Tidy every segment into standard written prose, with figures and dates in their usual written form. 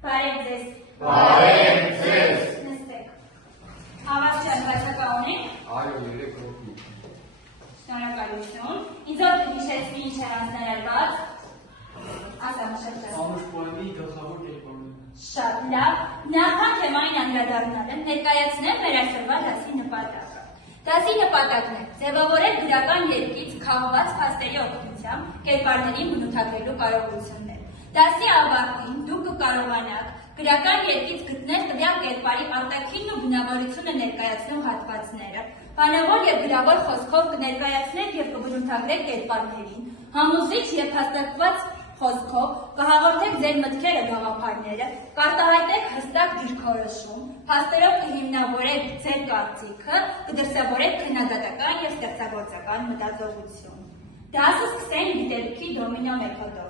Բարև ձեզ։ Նստեք։ Ավազ ջան, բացակա ունեք։ Այո, 3 հոգի։ Շնորհակալություն։ Ինձ օգ հիշեցնի ինչ էր անձնարարված։ Ասա մշակած։ Անուշ պոեմի գլխավոր կերպարները։ Շատ լավ։ Նախքան թեմային անդրադառնալը ներկայացնեմ մեր այսօրվա դասի նպատակը։ Դասի նպատակն է ձևավորել գրական երկից քաղված փաստերի օգնությամբ կերպարներին բնութագրելու կարողություններ։ Դասի ավարտին դուք կկարողանաք գրական երկից գտնել տվյալ կերպարի արտաքինն ու բնավորությունը ներկայացնող հատվածները, բանավոր և գրավոր խոսքով կներկայացնեք և կբնութագրեք կերպարներին, համոզիչ և հաստատված խոսքով կհաղորդեք ձեր մտքերը գաղափարները, կարտահայտեք հստակ դիրքորոշում, փաստերով կհիմնավորեք ձեր կարծիքը, կդրսևորեք քննադատական և ստեղծագործական մտածողություն։ Դասը սկսենք գիտելիքի դոմինո մեթոդով։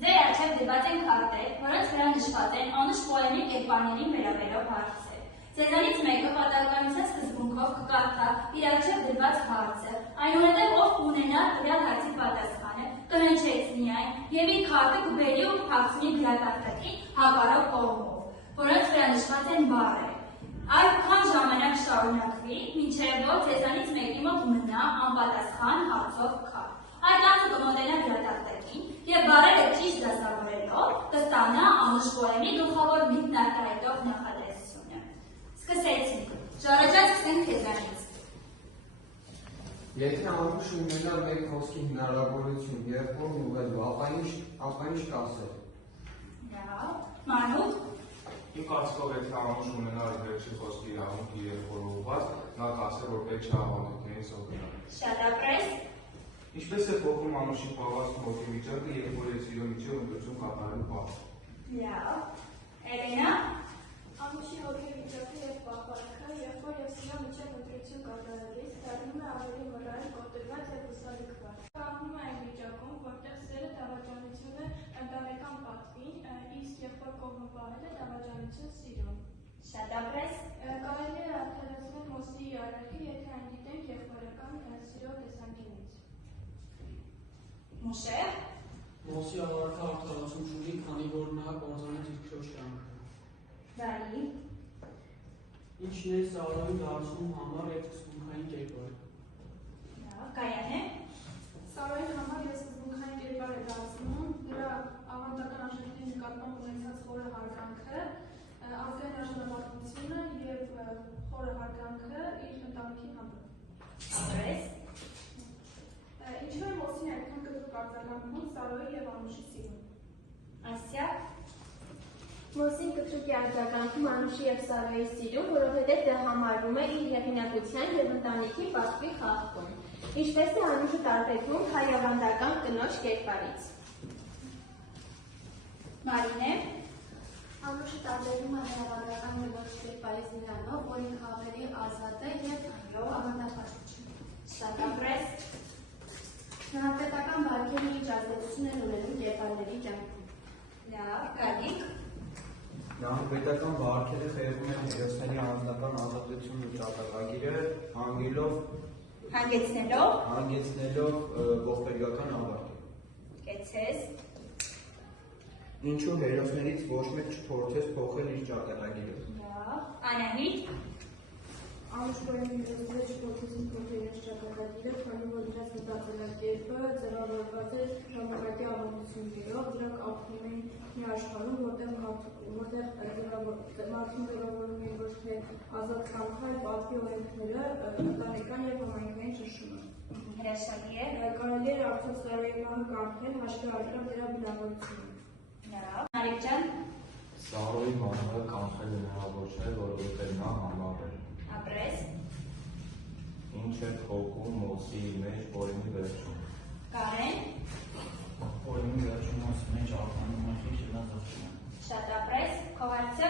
Ձեր առջև դրված են քարտեր, որոնց վրա նշված են անուշ պոեմի կերպարներին վերաբերող հարցեր։ Ձեզանից մեկը պատահականության սկզբունքով կկարդա իր առջև դրված հարցը, այնուհետև ով կունենա տվյալ հարցի պատասխանը, կհնչեցնի այն և իր քարտը կբերի ու փակցնի գրատախտակին հակառակ կողմով, որոնց վրա նշված են բառեր։ Այդքան ժամանակ շարունակվի, մինչև որ ձեզանից մեկի մոտ մնա անպատասխան հարցով քարտ։ Այդ անձը կմոտենա գրատախտակին և բառերը ճիշտ դասավորելով կստանա անուշ պոեմի գլխավոր միտքն արտահայտող նախադասությունը։ Սկսեցինք։ Շարաջած սկսենք քեզանից։ Եթե անուշ ունենա մեկ խոսքի հնարավորություն և կողմ ուղղելու, ապա ինչ կասել։ Լավ, Մանուկ։ Իմ կարծիքով եթե անուշ ունենա վերջի խոսքի իրավունք իր խորհուրված, նա կասել, որ պետք չէ ավանդույթներից օգտվել։ Շատ ապրես։ Ինչպես է փոխվում անուշի պահվածքում հոգի վիճակը, երբ որ ես իրո միջև ընտրություն կատարելու բան։ Լավ, Էլենա։ Անուշի հոգի վիճակը և պահվածքը, երբ որ ես իրո միջև ընտրություն կատարելիս, դառնում է ավելի մռայլ, կոտրված և հուսալքված։ Կանգնում է այն վիճակում, որտեղ սերը դավաճանություն է ընտանեկան պատվին, իսկ երբ որ կողմը պահել է դավաճանություն սիրուն։ Շատ ապրես։ Կարելի է արդարացնել մոսի արարքը, եթե այն դիտենք եղբայրական սիրո տեսանկյունից։ Մուշեղ։ Մոսի արարքը արդարացում չունի, քանի որ նա կործանեց իր քրոջ կյանքը։ Վարի։ Ինչն է Սարոյին դարձնում համար և սկզբունքային կերպար։ Լավ, Կայանե։ Սարոյին համար ես սկզբունքային կերպար է դարձնում նրա ավանդական արժեքների նկատմամբ ունեցած խորը հարգանքը, ազգային արժանապատվությունը և խորը հարգանքը իր ընտանիքի համար։ Ապրես։ Ինչու է մոսին այդքան կտրուկ արձագանքում Սարոյի և Անուշի սիրուն։ Ասիա։ Մոսին կտրուկ է արձագանքում Անուշի և Սարոյի սիրուն, որովհետև դա համարվում է իր հեղինակության և ընտանիքի պատվի խախտում։ Ինչպես է Անուշը տարբերվում հայ ավանդական կնոջ կերպարից։ Մարինե։ Անուշը տարբերվում է հայավանդական կնոջ կերպարից նրանով, որ ինքը ավելի ազատ է և ավանդապաշտ։ Շատ ապրես։ Նահատետական բարքերը ինչ ազդեցություն են ունենում կերպարների կյանքում։ Լավ, Գալիկ։ Նահատետական բարքերը խեղդում են հերոսների անձնական ազատությունն ու ճակատագիրը, հանգեցնելով ողբերգական ավարտի։ Կեցես։ Ինչու հերոսներից ոչ մեկ չփորձեց փոխել իր ճակատագիրը։ Լավ, Անահիտ։ Անուշ պոեմի հերոսները չփորձեցին փոխել իրենց ճակատագիրը, քանի որ նրանց մտածելակերպը ձևավորված էր ժամանակի ավանդություններով, դրանք ապրում էին մի աշխարհում, որտեղ մարդուն ձևավորում էին ոչ թե ազատ կամքը, այլ պատվի օրենքները, ընտանեկան և համայնքային ճնշումը։ Հրաշալի է։ Կարելի էր արդյոք Սարոյի մահը կանխել, հաշվի առնելով դրա բնավորությունը։ Լավ, Նարեկ ջան։ Սարոյի մահը կանխել հնարավոր չէ, որովհետև նա համառ է։ Ապրես։ Ինչ է փոխում մոսի մեջ պոեմի վերջում։ Կարեն։ Պոեմի վերջում մոսի մեջ արտանում է խիղճ լազացումը։ Շատ ապրես։ Քովարցը։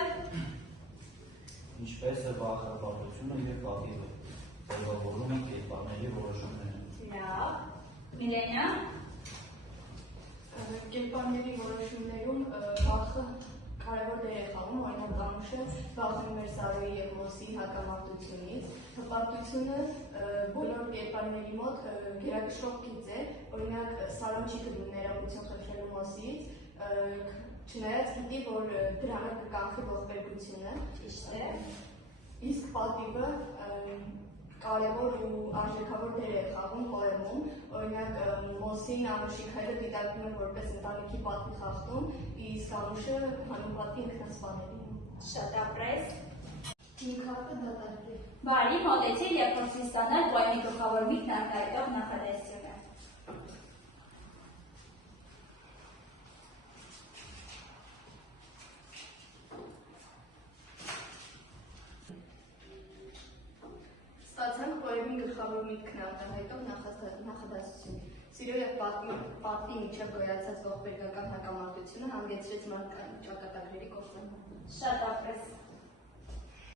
Ինչպես է բախրաբարությունը և պատիվը, ձևավորում են կերպարների որոշումները։ Լավ, Միլենա։ Կերպարների որոշումներում բախը կարևոր դեր է խաղում, օրինակ Անուշը բախվում էր Սարոյի և մոսի հակամարտությունից։ Հպարտությունը բոլոր կերպարների մոտ գերակշռող գիծ է, օրինակ Սարոն չի գտնում ներողություն խնդրելու մոսից, Չնայած գիտի, որ դրանը կկանխի ողբերգությունը, Ճիշտ է։ իսկ պատիվը կարևոր ու արժեքավոր դեր է խաղում պոեմում, օրինակ Մոսին Անուշի քայլը դիտարկվում է որպես ընտանիքի պատվի խախտում, իսկ Անուշը հանուն պատվի ինքնասպաների։ Շատ ապրես։ Նիքապը դատարկ է։ Բարի մոտեցիր և փորձի ստանալ պոեմի գլխավոր միտքն արտահայտող նախադասությունը։ Ստացանք պոեմի գլխավոր միտքն արտահայտող նախադասություն։ Սիրո և պատվի միջև գոյացած ողբերգական հակամարտությունը հանգեցրեց մարդկային ճակատագրերի կործանման։ Շատ ապրես։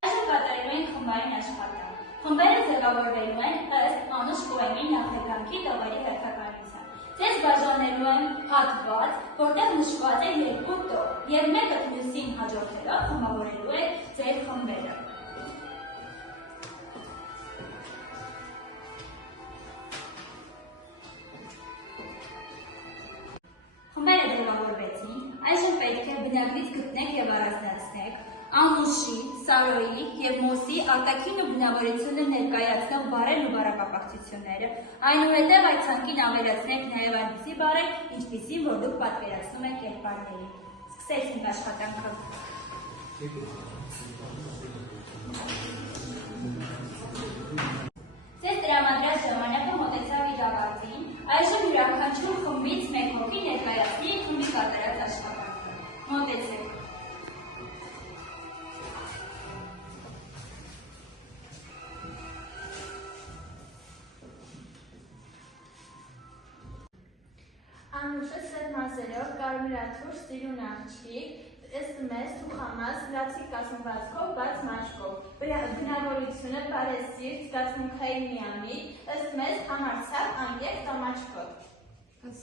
Այժմ կատարելու ենք խմբային աշխատանք։ Խմբերը ձևավորվելու են ըստ Անուշ պոեմի նախերգանքի տողերի հերթականության։ Ձեզ բաժանելու եմ հատված, որտեղ նշված է 2 տող, և մեկը մյուսին հաջորդելով խմբավորելու է ձեր խմբերը։ Խմբերը ձևավորվեցին, այժմ պետք է բնագրից գտնեք և առանձնացնեք Անուշի, Սարոյի և Մոսի արտաքին ու բնավորությունը ներկայացնող բառեր ու բառակապակցությունները, այնուհետև այդ ցանկին ավելացնեք նաև այնպիսի բառեր, ինչպիսին, որ դուք պատկերացնում եք կերպարների։ Սկսեցինք աշխատանքը։ Ձեզ տրամադրած ժամանակը մոտեցավ իր ավարտին, այժմ յուրաքանչյուր խմբից մեկ հոգի ներկայացնի խմբի կատարած աշխատանքը։ Մոտեցեք։ Անուշը սև մազերով, կարմրաթուր, սիրուն աղջիկ, ըստ մեզ թուխամաս, լացիկ կազմվածքով, բաց մաշկով, բնավորությունը բարեսիրտ, զգացմունքային միամիտ, ըստ մեզ համարձակ, անկեղծ ամաչկոտ։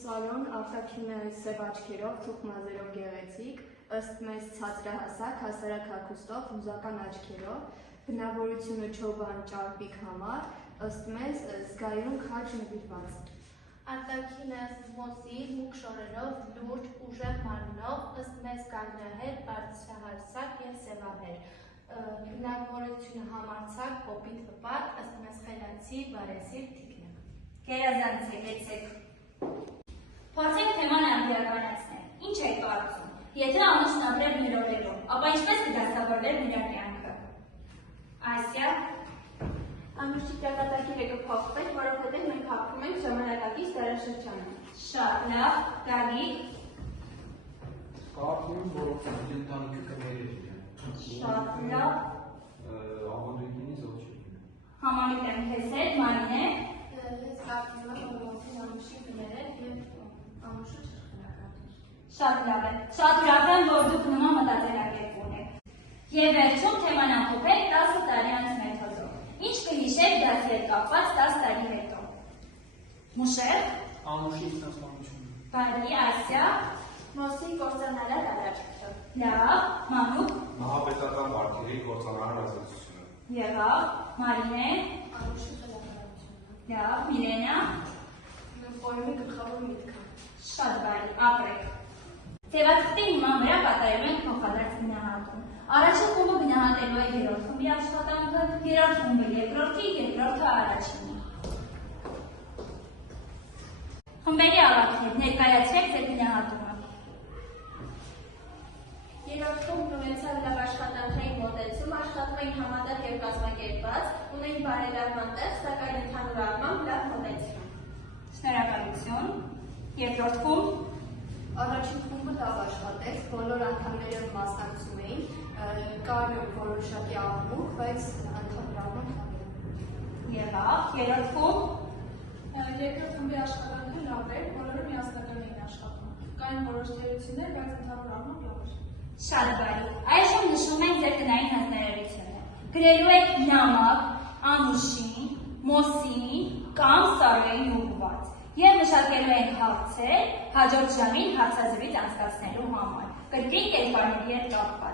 Սալոն արտաքինը սև աչքերով, թուխ մազերով գեղեցիկ, ըստ մեզ ցածրահասակ, հասարակ հագուստով, հուզական աչքերով, բնավորությունը չոբան ճարպիկ համար, ըստ մեզ զգայուն քաջ նվիրված։ Արտաքինը Մոսի մուգ շորերով, լուրջ, ուժեղ մարմնով, ըստ մեզ կանգնահեր, բարձրահարսակ և սևահեր։ Բնավորությունը համարձակ, կոպիտ հպատ, ըստ մեզ խելացի, բարեսիրտ, թիկնակ։ Գերազանցեք, եցեք։ Փորձենք թեման անդրականացնել։ Ինչ եք կարծում։ Եթե Անուշն ապրեր մի րոպեում, ապա ինչպես կդասավորվեր նրա կյանքը։ Ասիա։ Անուշի ճակատագիրը կփոխվեր, որովհետև մենք ապրում ենք ժամանակակից դարաշրջանում։ Շատ լավ, Գագիկ։ Կարծում եմ, որ ընտանիքը կներեր իրեն։ Շատ լավ։ Ավանդույթինի զոհչին։ Համամիտ եմ քեզ հետ, Մարինե։ Ես կարծում եմ, որ Մոսին Անուշի կներեր և Անուշը չխնականներ։ Շատ լավ է։ Շատ ուրախ եմ, որ դուք նման մտածելակերպ ունեք։ Եվ վերջում թեման ամփոփեք 10 տարի անց մեթոդով։ Ինչ կհիշեք դասի հետ կապված 10 տարի հետո։ Մուշեղ։ Անուշի ինքնասպանությունը։ Բարի, Ասիա։ Մոսի կործանարար առաջքը։ Լավ, Մանուկ։ Մահապետական վարքերի կործանարար ազդեցությունը։ Եղավ, Մարինե։ Անուշի խելականությունը։ Լավ, Միրենա։ Պոեմի գլխավոր միտքը։ Շատ բարի, ապրեք։ Ձևաթղթի հիման վրա կատարելու ենք փոխադարձ գնահատում։ Առաջին խումբը գնահատելու է երրորդ խմբի աշխատանքը, երրորդ խումբը երկրորդի, երկրորդը առաջինի։ Խմբերի ավարտներ, ներկայացրեք ձեր գնահատումը։ Երրորդ խումբն ունեցավ լավ աշխատանքային մոտեցում, աշխատում էին համատեղ և կազմակերպված, ունեին բարելավման տեղ, սակայն ընդհանուր առմամբ լավ մոտեցում։ Շնորհակալություն։ Երկրորդ խումբ։ Առաջին խումբը լավ աշխատեց, բոլոր անդամները մասնակցում էին, կար որոշակի աղմուկ, բայց ընդհանուր առմամբ Եղավ, երրորդ խումբ։ Երկրորդ խմբի աշխատանքը լավ էր, բոլորը միասնական էին աշխատում։ Կային որոշ թերություններ, բայց ընդհանուր առմամբ լավ էր։ Շատ բարի։ Այժմ նշում ենք ձեր գնային հանձնարարությունը։ Գրելու եք նամակ Անուշին, Մոսին կամ Սարոյին ուղղված և մշակելու ենք հարցեր հաջորդ ժամին հարցազրույց անցկացնելու համար։ Կրկին կերպարների հետ կապված։